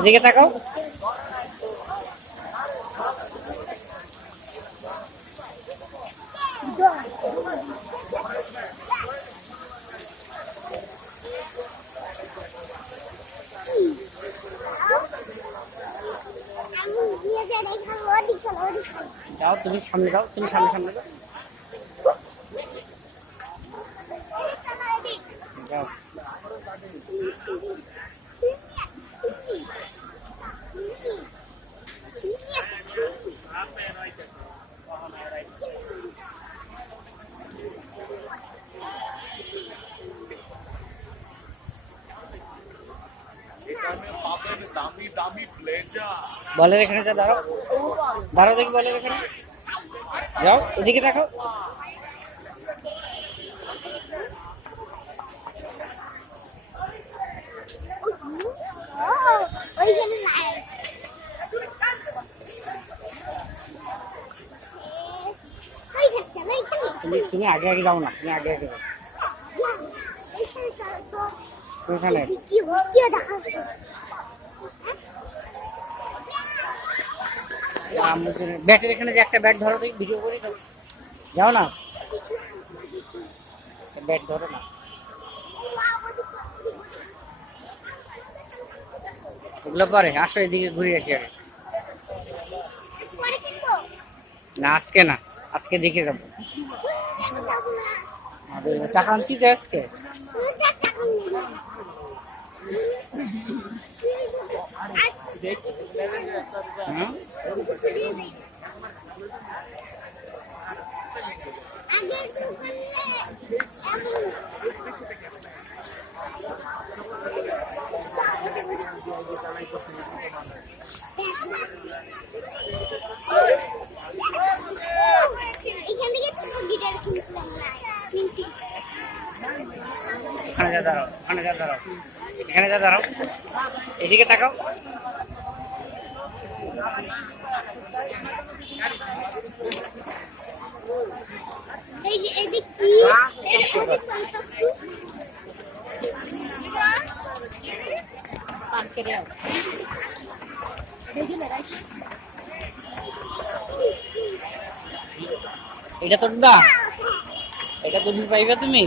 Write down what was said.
এদিকে তাকাও। যাও তুমি সামনে যাও, তুমি সামনে সামনে যাও। যাও বলের এখানে যা, দাঁড়াও দাঁড়াও দেখি বলের এখানে যাও, এদিকে দেখো। তুমি আগে আগে যাও না, তুমি আগে আগে যাও। ওখানে ব্যাটের এখানে যে একটা ব্যাট ধরো, দেখি ভিডিও করে দাও। যাও না, ব্যাট ধরো না। ওগুলো পরে আসো, এদিকে ঘুরে আসি আগে। না আজকে না, আজকে দেখে যাবো। টাকা আনছি তো আজকে। ওখানে যা দাঁড়াও, ওখানে যা দাঁড়াও, এখানে যা দাঁড়াও, এদিকে তাকাও। এটা তো না, এটা তো পাইবে তুমি।